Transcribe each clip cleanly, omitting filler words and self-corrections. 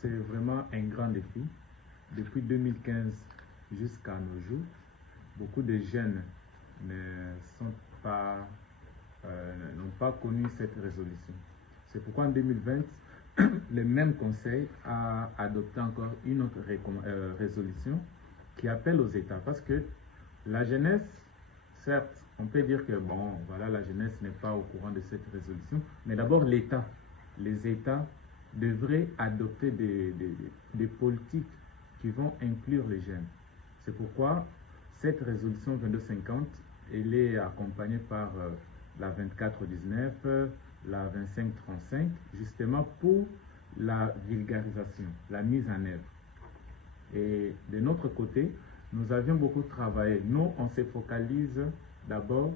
c'est vraiment un grand défi. Depuis 2015 jusqu'à nos jours, beaucoup de jeunes n'ont pas connu cette résolution. C'est pourquoi en 2020, le même conseil a adopté encore une autre résolution qui appelle aux États. Parce que la jeunesse, certes, on peut dire que bon, voilà, la jeunesse n'est pas au courant de cette résolution, mais d'abord l'État, les États devraient adopter des politiques qui vont inclure les jeunes. C'est pourquoi cette résolution 2250, elle est accompagnée par la 2419, la 2535, justement pour la vulgarisation, la mise en œuvre. Et de notre côté, nous avions beaucoup travaillé. Nous, on se focalise d'abord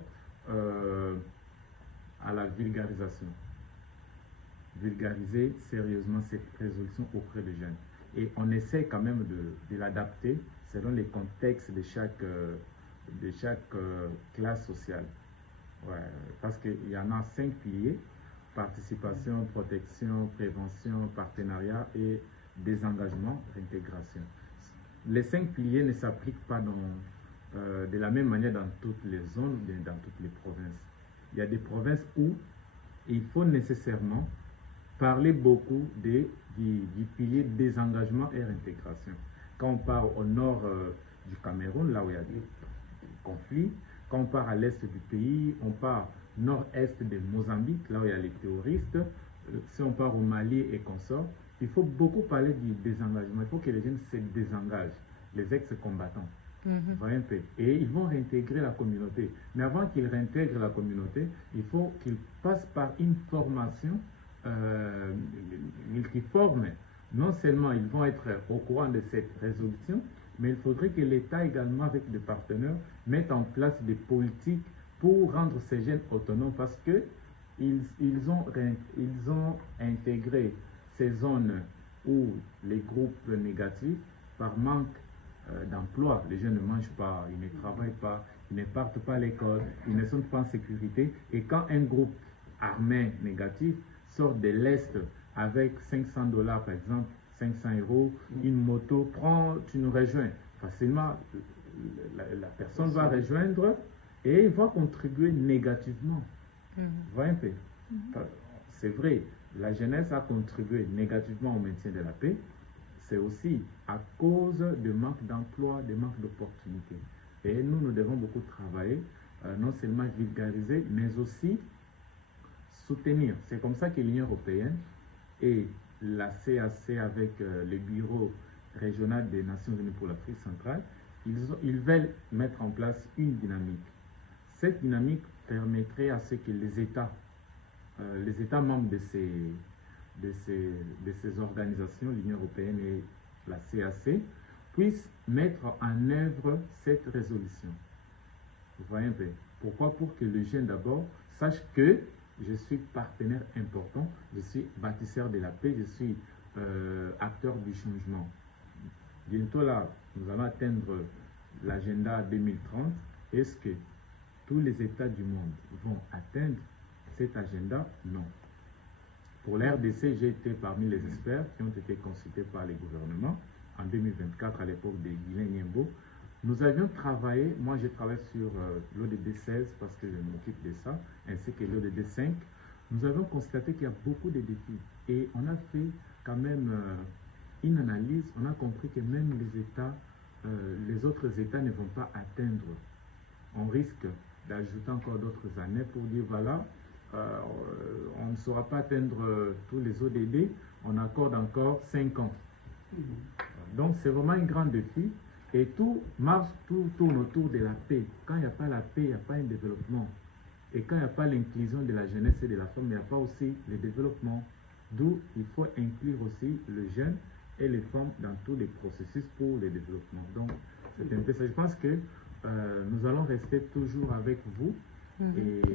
à la vulgarisation. Vulgariser sérieusement cette résolution auprès des jeunes. Et on essaie quand même de l'adapter selon les contextes de chaque classe sociale. Ouais, parce qu'il y en a 5 piliers: participation, protection, prévention, partenariat et désengagement, intégration. Les 5 piliers ne s'appliquent pas de la même manière dans toutes les zones, dans toutes les provinces. Il y a des provinces où il faut nécessairement parler beaucoup du pilier désengagement et intégration. Quand on part au nord du Cameroun, là où il y a des conflits, quand on part à l'est du pays, on part nord-est de Mozambique, là où il y a les terroristes, si on part au Mali et consorts, il faut beaucoup parler du désengagement. Il faut que les jeunes se désengagent, les ex-combattants. Voyez un peu. Et ils vont réintégrer la communauté. Mais avant qu'ils réintègrent la communauté, il faut qu'ils passent par une formation multiforme. Non seulement ils vont être au courant de cette résolution, mais il faudrait que l'État également, avec des partenaires, mette en place des politiques pour rendre ces jeunes autonomes, parce que ils ont intégré ces zones où les groupes négatifs, par manque d'emploi, les jeunes ne mangent pas, ils ne travaillent pas, ils ne partent pas à l'école, ils ne sont pas en sécurité. Et quand un groupe armé négatif sort de l'Est avec 500 $, par exemple, 500 €, une moto, tu nous rejoins. Facilement, la personne va rejoindre et va contribuer négativement. Vous voyez un peu? C'est vrai, la jeunesse a contribué négativement au maintien de la paix. C'est aussi à cause de manque d'emploi, de manque d'opportunités. Et nous devons beaucoup travailler, non seulement vulgariser, mais aussi soutenir. C'est comme ça que l'Union européenne et la CAC, avec le bureau régional des Nations Unies pour l'Afrique centrale, ils veulent mettre en place une dynamique. Cette dynamique permettrait à ce que les États membres de ces organisations, l'Union européenne et la CAC, puissent mettre en œuvre cette résolution. Vous voyez un peu. Pourquoi? Pour que les jeunes d'abord sachent que je suis partenaire important, je suis bâtisseur de la paix, je suis acteur du changement. Bientôt là, nous allons atteindre l'agenda 2030. Est-ce que tous les États du monde vont atteindre cet agenda? Non. Pour la RDC, j'ai été parmi les experts qui ont été consultés par les gouvernements en 2024, à l'époque de Guilain Nyembo. Nous avions travaillé, moi j'ai travaillé sur l'ODD 16 parce que je m'occupe de ça, ainsi que l'ODD 5. Nous avons constaté qu'il y a beaucoup de défis et on a fait quand même une analyse. On a compris que même les autres États ne vont pas atteindre. On risque d'ajouter encore d'autres années pour dire voilà, on ne saura pas atteindre tous les ODD, on accorde encore 5 ans. Donc c'est vraiment un grand défi et tout tourne autour de la paix. Quand il n'y a pas la paix, il n'y a pas un développement. Et quand il n'y a pas l'inclusion de la jeunesse et de la femme, il n'y a pas aussi le développement. D'où il faut inclure aussi le jeune et les femmes dans tous les processus pour le développement. Donc c'est un peu ça. Je pense que nous allons rester toujours avec vous. Et